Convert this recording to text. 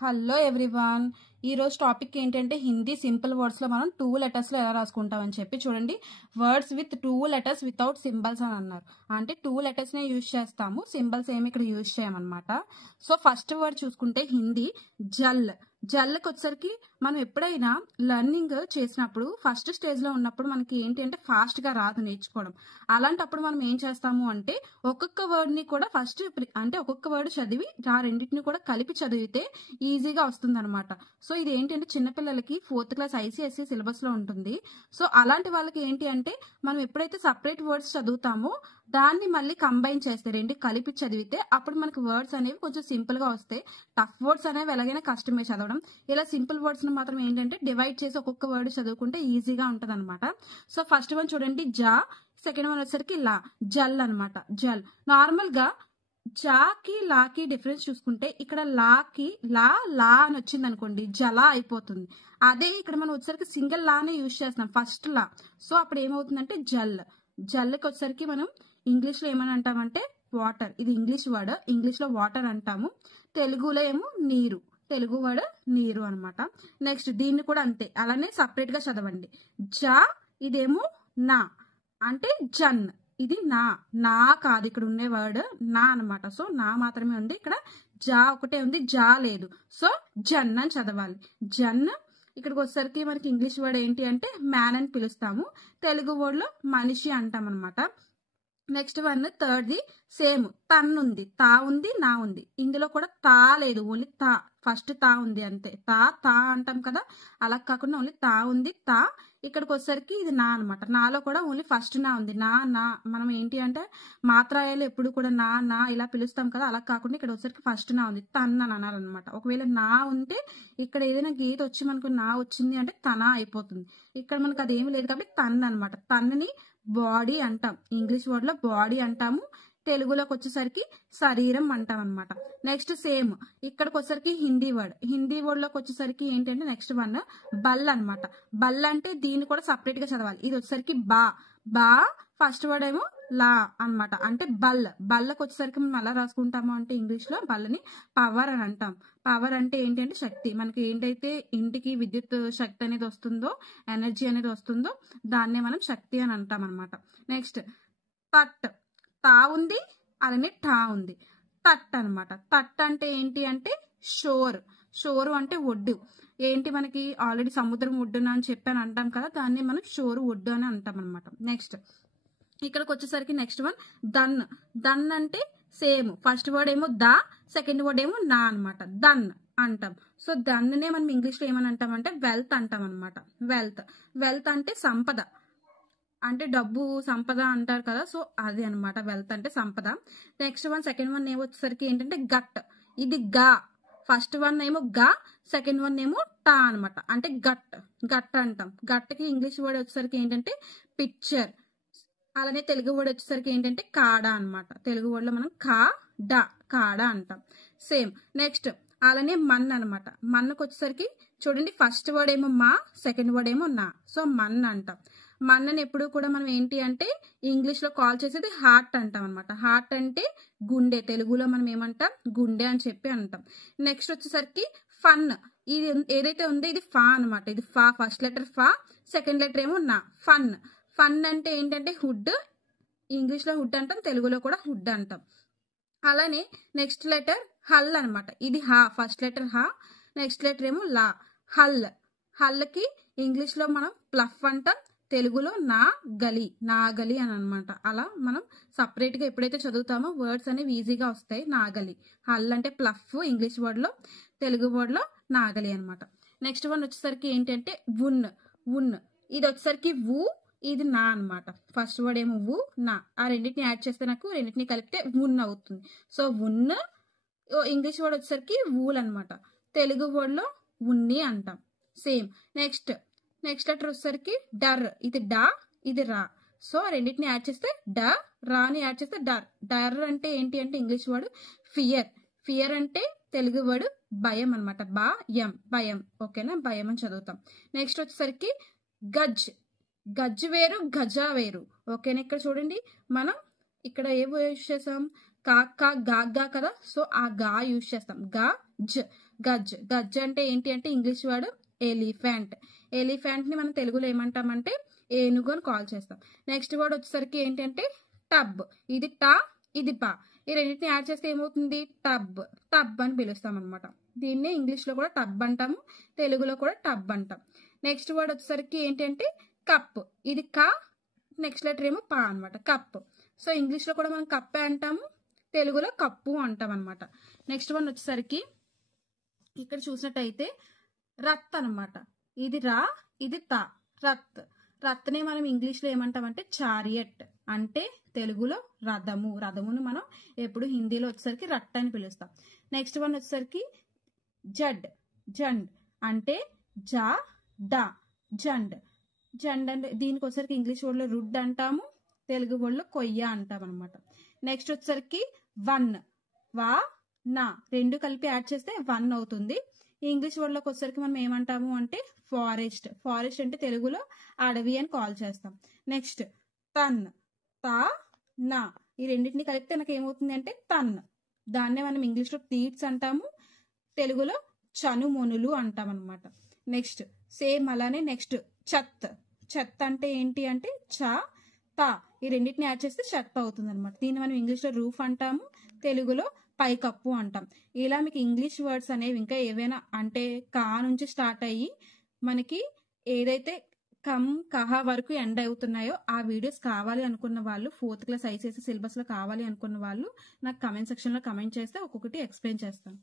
Hello everyone. ఈరోజు topic ఏంటంటే Hindi simple వర్డ్స్లో మనం 2 లెటర్స్లో ఎలా రాసుకుంటామని చెప్పి చూడండి. Words with 2 letters without symbols అని అన్నారు. అంటే 2 లెటర్స్నే యూజ్ చేస్తాము, సింబల్స్ ఏమి ఇక్కడ యూజ్ చేయమన్నమాట. సో ఫస్ట్ వర్డ్ చూసుకుంటే హిందీ జల్. జల్కి వచ్చరికి మనం ఎప్పుడైనా లెర్నింగ్ చేసినప్పుడు ఫస్ట్ స్టేజ్లో ఉన్నప్పుడు మనకి ఏంటి అంటే ఫాస్ట్గా రాదు నేర్చుకోవడం. అలాంటప్పుడు మనం ఏం చేస్తాము అంటే ఒక్కొక్క వర్డ్ని కూడా ఫస్ట్ అంటే ఒక్కొక్క వర్డ్ చదివి ఆ రెండింటిని కూడా కలిపి చదివితే ఈజీగా వస్తుంది అనమాట. సో ఇది ఏంటి అంటే చిన్నపిల్లలకి 4th క్లాస్ ICSE సిలబస్ లో ఉంటుంది. సో అలాంటి వాళ్ళకి ఏంటి అంటే మనం ఎప్పుడైతే సపరేట్ వర్డ్స్ చదువుతామో దాన్ని మళ్ళీ కంబైన్ చేస్తే రెండు కలిపి చదివితే అప్పుడు మనకి వర్డ్స్ అనేవి కొంచెం సింపుల్ గా వస్తాయి. టఫ్ వర్డ్స్ అనేవి ఎలాగైనా కష్టమే చదవడం. ఇలా సింపుల్ వర్డ్స్ ని మాత్రం ఏంటంటే డివైడ్ చేసి ఒక్కొక్క వర్డ్ చదువుకుంటే ఈజీగా ఉంటది అనమాట. సో ఫస్ట్ వన్ చూడండి జా, సెకండ్ వన్ వచ్చేసరికి లా, జల్ అనమాట. జల్ నార్మల్ గా జాకి లాకి డిఫరెన్స్ చూసుకుంటే ఇక్కడ లాకి లా లా అని వచ్చింది అనుకోండి జలా అయిపోతుంది. అదే ఇక్కడ మనం వచ్చేసరికి సింగిల్ లానే యూజ్ చేస్తున్నాం ఫస్ట్ లా. సో అప్పుడు ఏమవుతుందంటే జల్. జల్కి వచ్చేసరికి మనం ఇంగ్లీష్ లో ఏమని అంటామంటే వాటర్. ఇది ఇంగ్లీష్ వర్డ్, ఇంగ్లీష్ లో వాటర్ అంటాము. తెలుగులో ఏమో నీరు, తెలుగు వర్డ్ నీరు అనమాట. నెక్స్ట్ దీన్ని కూడా అంతే, అలానే సపరేట్ గా చదవండి. జా ఇదేమో నా అంటే జన్, ఇది నా నా కాదు ఇక్కడ ఉండే వర్డ్ నా అనమాట. సో నా మాత్రమే ఉంది, ఇక్కడ జా ఒకటే ఉంది, జా లేదు. సో జన్ అని చదవాలి. జన్. ఇక్కడికి వచ్చేసరికి మనకి ఇంగ్లీష్ వర్డ్ ఏంటి అంటే మ్యాన్ అని పిలుస్తాము, తెలుగు వర్డ్ లో మనిషి అంటాం అనమాట. నెక్స్ట్ వన్ థర్డ్ది సేమ్ తన్ ఉంది, తా ఉంది, నా ఉంది. ఇందులో కూడా తా లేదు, ఓన్లీ తా. ఫస్ట్ తా ఉంది అంతే, తా తా అంటాం కదా అలా కాకుండా ఓన్లీ తా ఉంది, తా. ఇక్కడికి వచ్చేసరికి ఇది నా అనమాట. నాలో కూడా ఓన్లీ ఫస్ట్ నా ఉంది, నా నా. మనం ఏంటి అంటే మాత్రాయాలు ఎప్పుడు కూడా నా నా ఇలా పిలుస్తాం కదా అలా కాకుండా ఇక్కడ వచ్చేసరికి ఫస్ట్ నా ఉంది, తన్ అని అనాలన్నమాట. ఒకవేళ నా ఉంటే ఇక్కడ ఏదైనా గీత వచ్చి మనకు నా వచ్చింది అంటే తన అయిపోతుంది. ఇక్కడ మనకు అది ఏమి లేదు కాబట్టి తన్ అనమాట. తన్ని బాడీ అంటాం, ఇంగ్లీష్ వర్డ్ లో బాడీ అంటాము, తెలుగులోకి వచ్చేసరికి శరీరం అంటాం అనమాట. నెక్స్ట్ సేమ్ ఇక్కడికి వచ్చేసరికి హిందీ వర్డ్, హిందీ వర్డ్ లోకి వచ్చేసరికి ఏంటంటే నెక్స్ట్ వన్ బల్ అనమాట. బల్ అంటే దీన్ని కూడా సపరేట్ గా చదవాలి. ఇది వచ్చేసరికి బా. బా ఫస్ట్ వర్డ్ ఏమో లా అనమాట, అంటే బల్. బల్లకు వచ్చేసరికి మనం ఎలా రాసుకుంటాము అంటే ఇంగ్లీష్ లో బల్లని పవర్ అని అంటాం. పవర్ అంటే ఏంటి అంటే శక్తి. మనకి ఏంటైతే ఇంటికి విద్యుత్ శక్తి అనేది వస్తుందో, ఎనర్జీ అనేది వస్తుందో దాన్నే మనం శక్తి అని అంటాం అనమాట. నెక్స్ట్ తట్. తా ఉంది అలానే టా ఉంది, తట్ అనమాట. తట్ అంటే ఏంటి అంటే షోర్. షోరు అంటే ఒడ్డు. ఏంటి మనకి ఆల్రెడీ సముద్రం ఒడ్డున అని చెప్పాను అంటాం కదా, దాన్ని మనం షోరు ఒడ్డు అని అంటాం అనమాట. నెక్స్ట్ ఇక్కడికి వచ్చేసరికి నెక్స్ట్ వన్ దన్. దన్ అంటే సేమ్ ఫస్ట్ వర్డ్ ఏమో దా, సెకండ్ వర్డ్ ఏమో నా అనమాట. దన్ అంటాం. సో దన్నే మనం ఇంగ్లీష్ లో ఏమని అంటామంటే వెల్త్ అంటాం అనమాట. వెల్త్. వెల్త్ అంటే సంపద, అంటే డబ్బు సంపద అంటారు కదా, సో అది అనమాట వెల్త్ అంటే సంపద. నెక్స్ట్ వన్ సెకండ్ వన్ ఏమో వచ్చేసరికి ఏంటంటే గట్. ఇది గా. ఫస్ట్ వన్ ఏమో గా, సెకండ్ వన్ ఏమో టా అనమాట, అంటే గట్. గట్ అంటాం. గట్కి ఇంగ్లీష్ వర్డ్ వచ్చేసరికి ఏంటంటే పిక్చర్. అలానే తెలుగు వర్డ్ వచ్చేసరికి ఏంటంటే కాడ అనమాట. తెలుగు వర్డ్ లో మనం కాడ అంటాం. సేమ్. నెక్స్ట్ అలానే మన్ అనమాట. మన్నుకు వచ్చేసరికి చూడండి ఫస్ట్ వర్డ్ ఏమో మా, సెకండ్ వర్డ్ ఏమో నా. సో మన్ అంటాం. మన్నని ఎప్పుడు కూడా మనం ఏంటి అంటే ఇంగ్లీష్ లో కాల్ చేసేది హార్ట్ అంటాం అనమాట. హార్ట్ అంటే గుండె, తెలుగులో మనం ఏమంటాం గుండె అని చెప్పి అంటాం. నెక్స్ట్ వచ్చేసరికి ఫన్. ఇది ఏదైతే ఉందో ఇది ఫా అనమాట. ఇది ఫా, ఫస్ట్ లెటర్ ఫా, సెకండ్ లెటర్ ఏమో నా. ఫన్. ఫన్ అంటే ఏంటంటే హుడ్. ఇంగ్లీష్ లో హుడ్ అంటాం, తెలుగులో కూడా హుడ్ అంటాం. అలానే నెక్స్ట్ లెటర్ హల్ అనమాట. ఇది హా, ఫస్ట్ లెటర్ హా, నెక్స్ట్ లెటర్ ఏమో లా. హల్. హల్కి ఇంగ్లీష్ లో మనం ప్లఫ్ అంటాం, తెలుగులో నాగలి అని అనమాట. అలా మనం సపరేట్ గా ఎప్పుడైతే చదువుతామో వర్డ్స్ అనేవి ఈజీగా వస్తాయి. నాగలి. హల్ అంటే ప్లఫ్ ఇంగ్లీష్ వర్డ్ లో, తెలుగు వర్డ్ లో నాగలి అనమాట. నెక్స్ట్ వన్ వచ్చేసరికి ఏంటంటే ఉన్. ఉన్. ఇది వచ్చేసరికి వు, ఇది నా అనమాట. ఫస్ట్ వర్డ్ ఏమో వు, నా. ఆ రెండింటిని యాడ్ చేస్తే నాకు రెండింటిని కలిపితే ఉన్ అవుతుంది. సో ఉన్. ఇంగ్లీష్ వర్డ్ వచ్చేసరికి వూల్ అనమాట, తెలుగు వర్డ్ లో ఉన్ని అంటాం. సేమ్. నెక్స్ట్ లెటర్ వచ్చేసరికి డర్. ఇది డా, ఇది రా. సో రెండింటిని యాడ్ చేస్తే డ, రాని యాడ్ చేస్తే డర్. డర్ అంటే ఏంటి అంటే ఇంగ్లీష్ వర్డ్ ఫియర్. ఫియర్ అంటే తెలుగు వర్డ్ భయం అనమాట. భయం. ఓకేనా, భయం అని చదువుతాం. నెక్స్ట్ వచ్చేసరికి గజ్. గజ్ వేరు, గజ వేరు. ఓకేనా. ఇక్కడ చూడండి మనం ఇక్కడ ఏం యూజ్ చేసాం, కా గా కదా, సో ఆ గా యూజ్ చేస్తాం. గా జ. గజ్. గజ్ అంటే ఏంటి అంటే ఇంగ్లీష్ వర్డ్ ఎలిఫెంట్. ఎలిఫెంట్ ని మనం తెలుగులో ఏమంటామంటే ఏనుగు అని కాల్ చేస్తాం. నెక్స్ట్ వర్డ్ వచ్చేసరికి ఏంటంటే టబ్. ఇది టా, ఇది పా. ఈ రెండింటిని యాడ్ చేస్తే ఏమవుతుంది? టబ్. టబ్ అని పిలుస్తాం అనమాట. దీన్ని ఇంగ్లీష్ లో కూడా టబ్ అంటాము, తెలుగులో కూడా టబ్ అంటాం. నెక్స్ట్ వర్డ్ వచ్చేసరికి ఏంటంటే కప్. ఇది కా, నెక్స్ట్ లెటర్ ఏమో పా అనమాట, కప్. సో ఇంగ్లీష్ లో కూడా మనం కప్పే అంటాము, తెలుగులో కప్పు అంటాం అనమాట. నెక్స్ట్ వన్ వచ్చేసరికి ఇక్కడ చూసినట్టయితే రత్ అనమాట. ఇది రా, ఇది తా, రత్. రత్నే మనం ఇంగ్లీష్ లో ఏమంటామంటే చారియట్, అంటే తెలుగులో రథము. రథమును మనం ఎప్పుడు హిందీలో వచ్చేసరికి రట్ అని పిలుస్తాం. నెక్స్ట్ వన్ వచ్చేసరికి జడ్. జండ్ అంటే జా, డా, జండ్. జండ్ అంటే దీనికి వచ్చేసరికి ఇంగ్లీష్ వర్డ్ లో రుడ్ అంటాము, తెలుగు వర్డ్ లో కొయ్య అంటాం అనమాట. నెక్స్ట్ వచ్చేసరికి వన్. వా, నా రెండు కలిపి యాడ్ చేస్తే వన్ అవుతుంది. ఈ ఇంగ్లీష్ వర్డ్ లోకి వచ్చేసరికి మనం ఏమంటాము అంటే ఫారెస్ట్. ఫారెస్ట్ అంటే తెలుగులో అడవి అని కాల్ చేస్తాం. నెక్స్ట్ తన్. తా, నా ఈ రెండింటిని కలిపితే నాకు ఏమవుతుంది అంటే తన్. దాన్నే మనం ఇంగ్లీష్ లో టీట్స్ అంటాము, తెలుగులో చనుమొనులు అంటాం అనమాట. నెక్స్ట్ సేమ్ అలానే నెక్స్ట్ చెత్త. చెత్త అంటే ఏంటి అంటే చ, తా ఈ రెండింటిని యాడ్ చేస్తే చెత్త అవుతుంది అనమాట. దీన్ని మనం ఇంగ్లీష్ లో రూఫ్ అంటాము, తెలుగులో పైకప్పు అంటాం. ఇలా మీకు ఇంగ్లీష్ వర్డ్స్ అనేవి ఇంకా ఏవైనా అంటే కా నుంచి స్టార్ట్ అయ్యి మనకి ఏదైతే కమ్, కహ వరకు ఎండ్ అవుతున్నాయో ఆ వీడియోస్ కావాలి అనుకున్న వాళ్ళు, 4th క్లాస్ ఐసీఎస్సీ సిలబస్ లో కావాలి అనుకున్న వాళ్ళు నాకు కమెంట్ సెక్షన్ లో కమెంట్ చేస్తే ఒక్కొక్కటి ఎక్స్ప్లెయిన్ చేస్తాను.